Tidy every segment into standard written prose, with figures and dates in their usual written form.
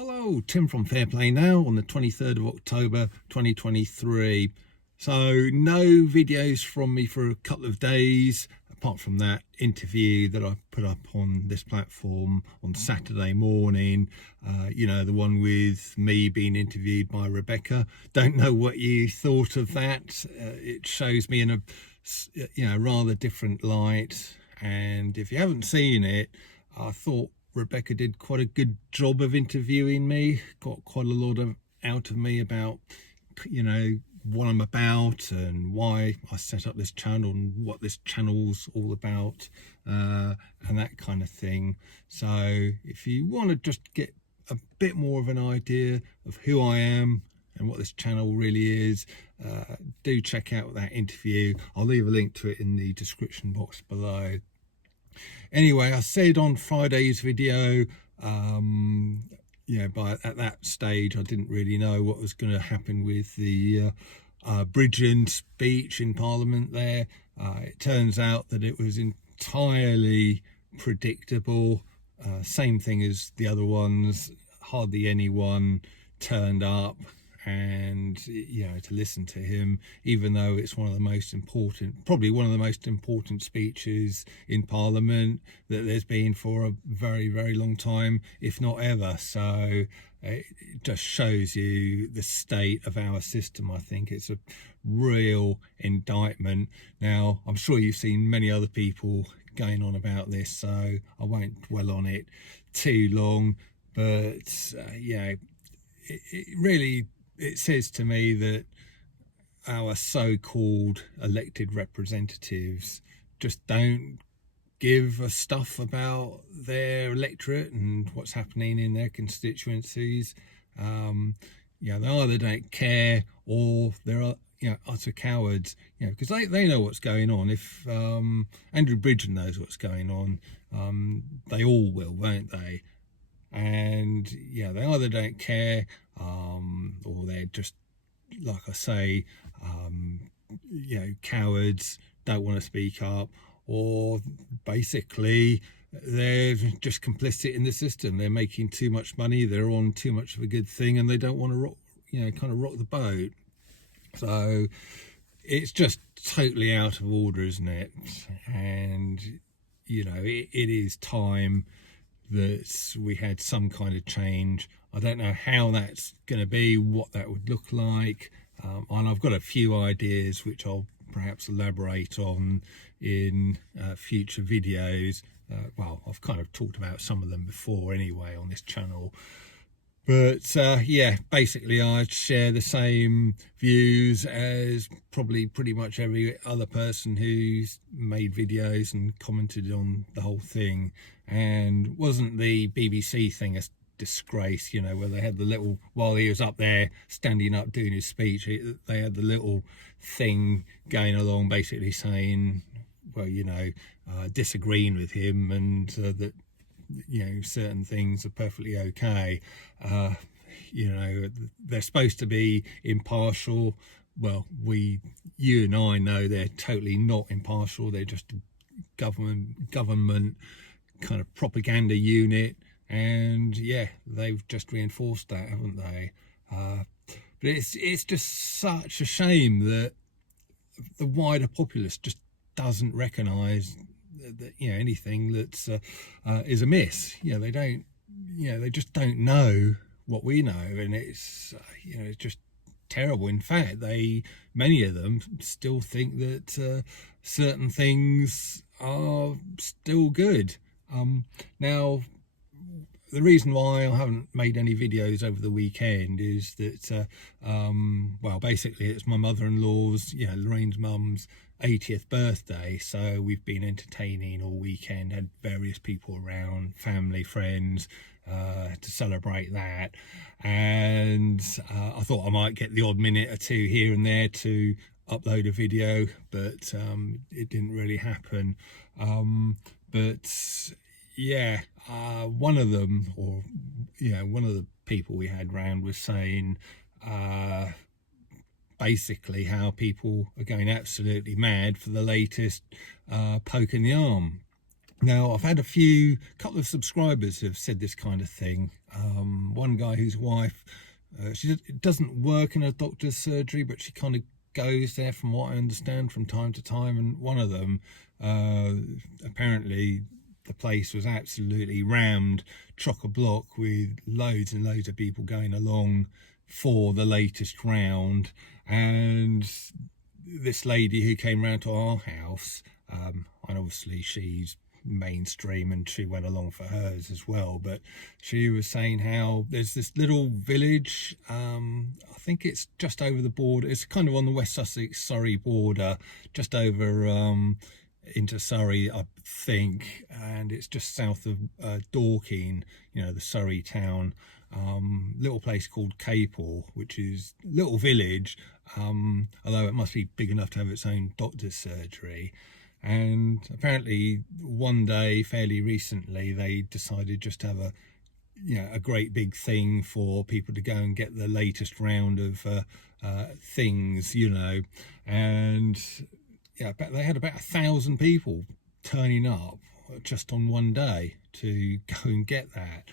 Hello, Tim from Fairplay Now on the 23rd of October 2023. So no videos from me for a couple of days, apart from that interview that I put up on this platform on Saturday morning. The one with me being interviewed by Rebecca. Don't know what you thought of that. It shows me in a rather different light. And if you haven't seen it, I thought Rebecca did quite a good job of interviewing me, got quite a lot out of me about, what I'm about and why I set up this channel and what this channel's all about, and that kind of thing. So if you want to just get a bit more of an idea of who I am and what this channel really is, do check out that interview. I'll leave a link to it in the description box below. Anyway, I said on Friday's video, but at that stage I didn't really know what was going to happen with the Bridgen speech in Parliament there. It turns out that it was entirely predictable, same thing as the other ones. Hardly anyone turned up and to listen to him, even though it's probably one of the most important speeches in Parliament that there's been for a very, very long time, if not ever. So it just shows you the state of our system. I think it's a real indictment. Now, I'm sure you've seen many other people going on about this, so I won't dwell on it too long, but it says to me that our so-called elected representatives just don't give a stuff about their electorate and what's happening in their constituencies. They either don't care or they're utter cowards, because they know what's going on. If Andrew Bridgen knows what's going on, they all will, won't they? And they either don't care, or they're just, like I say, cowards, don't want to speak up, or basically they're just complicit in the system. They're making too much money, they're on too much of a good thing, and they don't want to rock the boat. So it's just totally out of order, isn't it? And it is time that we had some kind of change. I don't know how that's going to be, what that would look like, and I've got a few ideas which I'll perhaps elaborate on in future videos. I've kind of talked about some of them before anyway on this channel, but basically I share the same views as probably pretty much every other person who's made videos and commented on the whole thing. And wasn't the BBC thing a disgrace, where they had the little, while he was up there standing up doing his speech, they had the little thing going along basically saying, disagreeing with him, and that certain things are perfectly okay. They're supposed to be impartial. Well, you and I know they're totally not impartial. They're just a government kind of propaganda unit, and they've just reinforced that, haven't they? But it's just such a shame that the wider populace just doesn't recognise that anything that's is amiss. They just don't know what we know, and it's it's just terrible. In fact, many of them still think that certain things are still good. Now, the reason why I haven't made any videos over the weekend is that basically it's my mother-in-law's, Lorraine's mum's 80th birthday, so we've been entertaining all weekend, had various people around, family, friends, to celebrate that. And I thought I might get the odd minute or two here and there to upload a video, but it didn't really happen. One of them, one of the people we had round was saying basically how people are going absolutely mad for the latest poke in the arm. Now, I've had couple of subscribers have said this kind of thing. One guy whose wife, she doesn't work in a doctor's surgery, but she kind of goes there, from what I understand, from time to time. And one of them, apparently, the place was absolutely rammed, chock-a-block, with loads and loads of people going along for the latest round. And this lady who came round to our house, and obviously she's mainstream and she went along for hers as well, but she was saying how there's this little village, I think it's just over the border, it's kind of on the West Sussex Surrey border, just over into Surrey, I think, and it's just south of Dorking, you know, the Surrey town. Little place called Capel, which is a little village, although it must be big enough to have its own doctor's surgery. And apparently one day fairly recently they decided just to have a great big thing for people to go and get the latest round of things, you know. And yeah, they had about 1,000 people turning up just on one day to go and get that.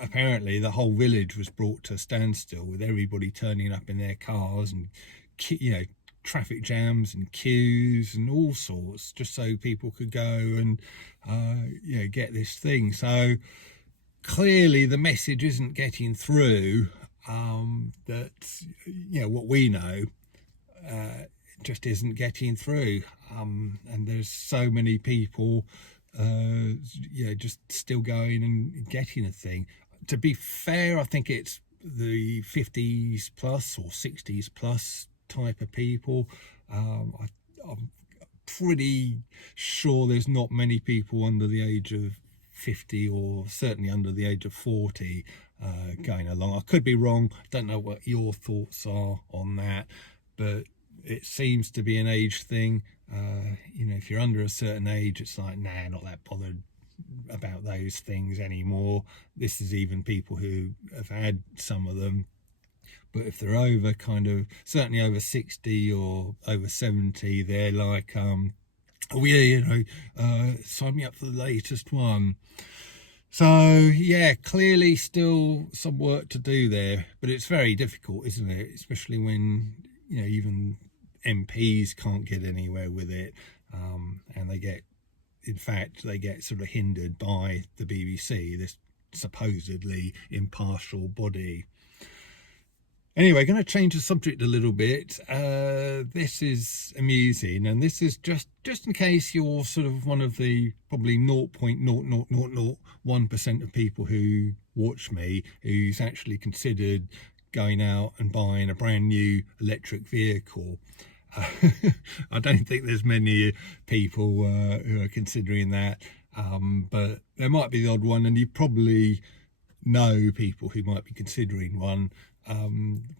Apparently the whole village was brought to a standstill, with everybody turning up in their cars, and traffic jams and queues and all sorts, just so people could go and get this thing. So clearly the message isn't getting through, that what we know just isn't getting through, and there's so many people just still going and getting a thing. To be fair, I think it's the 50s plus or 60s plus type of people. I'm pretty sure there's not many people under the age of 50, or certainly under the age of 40, going along. I could be wrong. Don't know what your thoughts are on that, but it seems to be an age thing. If you're under a certain age, it's like, nah, not that bothered about those things anymore. This is even people who have had some of them. But if they're over, certainly over 60 or over 70, they're like, sign me up for the latest one. So yeah, clearly still some work to do there, but it's very difficult, isn't it? Especially when, even MPs can't get anywhere with it, and they get sort of hindered by the BBC, this supposedly impartial body. Anyway, going to change the subject a little bit. This is amusing, and this is just in case you're sort of one of the probably 0.00001% of people who watch me who's actually considered going out and buying a brand new electric vehicle. I don't think there's many people who are considering that, but there might be the odd one, and you probably know people who might be considering one.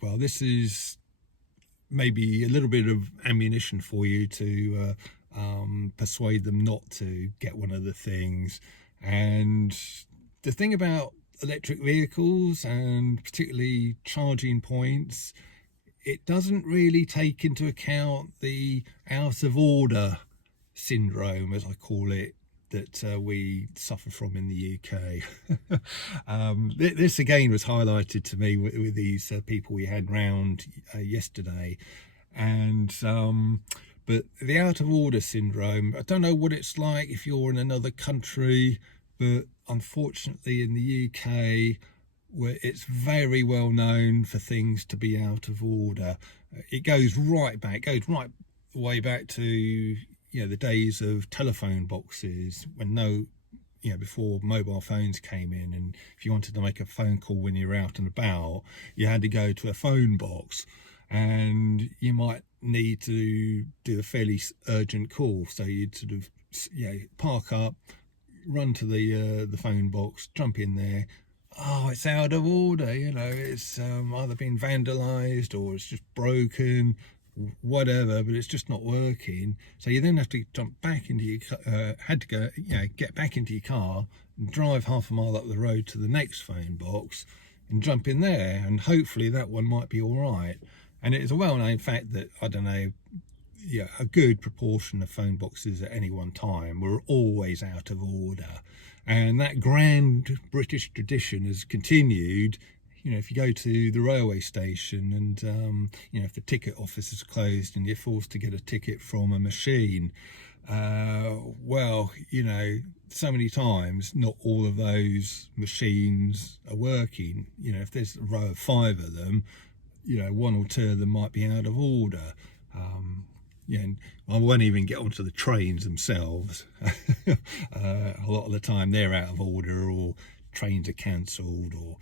Well, this is maybe a little bit of ammunition for you to persuade them not to get one of the things. And the thing about electric vehicles, and particularly charging points, it doesn't really take into account the out of order syndrome, as I call it, that we suffer from in the UK. This again was highlighted to me with these people we had round yesterday, and but the out of order syndrome, I don't know what it's like if you're in another country, but unfortunately in the UK, where it's very well known for things to be out of order, it goes right way back to the days of telephone boxes, when before mobile phones came in, and if you wanted to make a phone call when you were out and about, you had to go to a phone box, and you might need to do a fairly urgent call, so you'd sort of park up, run to the phone box, jump in there. Oh, it's out of order, it's either been vandalized or it's just broken, whatever, but it's just not working. So you then have to jump back into your get back into your car and drive half a mile up the road to the next phone box and jump in there, and hopefully that one might be all right. And it's a well-known fact that, I don't know, yeah, a good proportion of phone boxes at any one time were always out of order, and that grand British tradition has continued. You know, if you go to the railway station and you know, if the ticket office is closed and you're forced to get a ticket from a machine, well, you know, so many times not all of those machines are working. You know, if there's a row of 5 of them, you know, 1 or 2 of them might be out of order. Yeah, and I won't even get onto the trains themselves. A lot of the time they're out of order, or trains are cancelled, or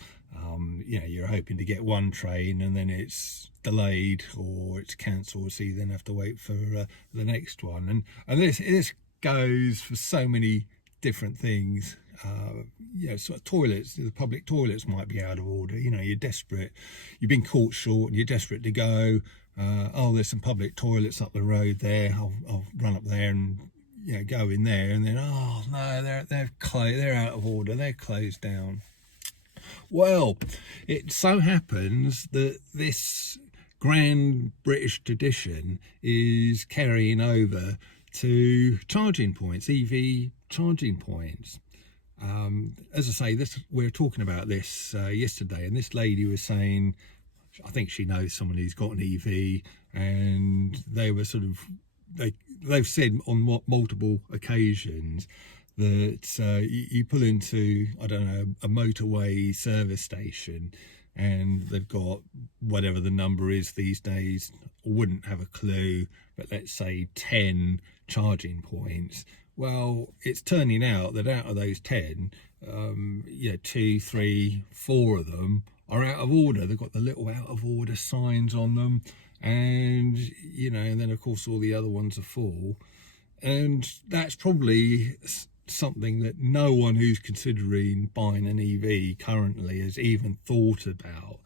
you know, you're hoping to get one train and then it's delayed or it's cancelled, so you then have to wait for the next one. And this goes for so many different things. You know, sort of toilets, the public toilets might be out of order. You know, you're desperate, you've been caught short and you're desperate to go. Oh, there's some public toilets up the road there. I'll run up there and, you know, go in there, and then, oh no, they're out of order. They're closed down. Well, it so happens that this grand British tradition is carrying over to charging points, EV charging points. As I say, we were talking about this yesterday, and this lady was saying, I think she knows someone who's got an EV, and they were sort of, they've said on multiple occasions that you pull into, I don't know, a motorway service station, and they've got whatever the number is these days, I wouldn't have a clue, but let's say 10 charging points. Well, it's turning out that out of those 10, you know, 2, 3, 4 of them are out of order. They've got the little out of order signs on them, and you know, and then of course all the other ones are full. And that's probably something that no one who's considering buying an EV currently has even thought about.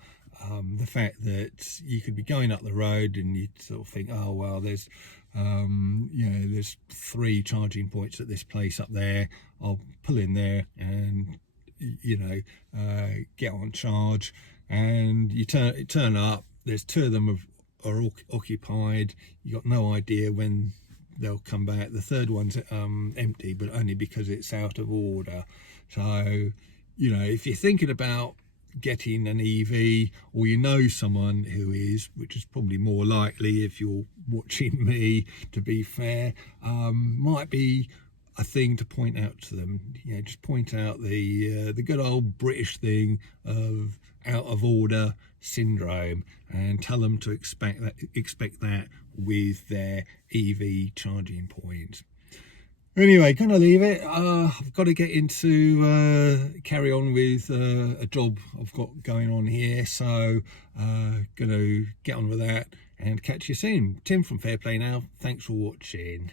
The fact that you could be going up the road and you sort of think, oh well, there's you know, there's 3 charging points at this place up there, I'll pull in there and, you know, get on charge. And you turn up, there's 2 of them are occupied, you got no idea when they'll come back. The third one's empty, but only because it's out of order. So, you know, if you're thinking about getting an EV, or you know someone who is, which is probably more likely if you're watching me, to be fair, might be a thing to point out to them. You know, just point out the good old British thing of out of order syndrome, and tell them to expect that with their EV charging point. Anyway, gonna leave it. I've got to get into carry on with a job I've got going on here, so gonna get on with that and catch you soon. Tim from Fairplay Now, thanks for watching.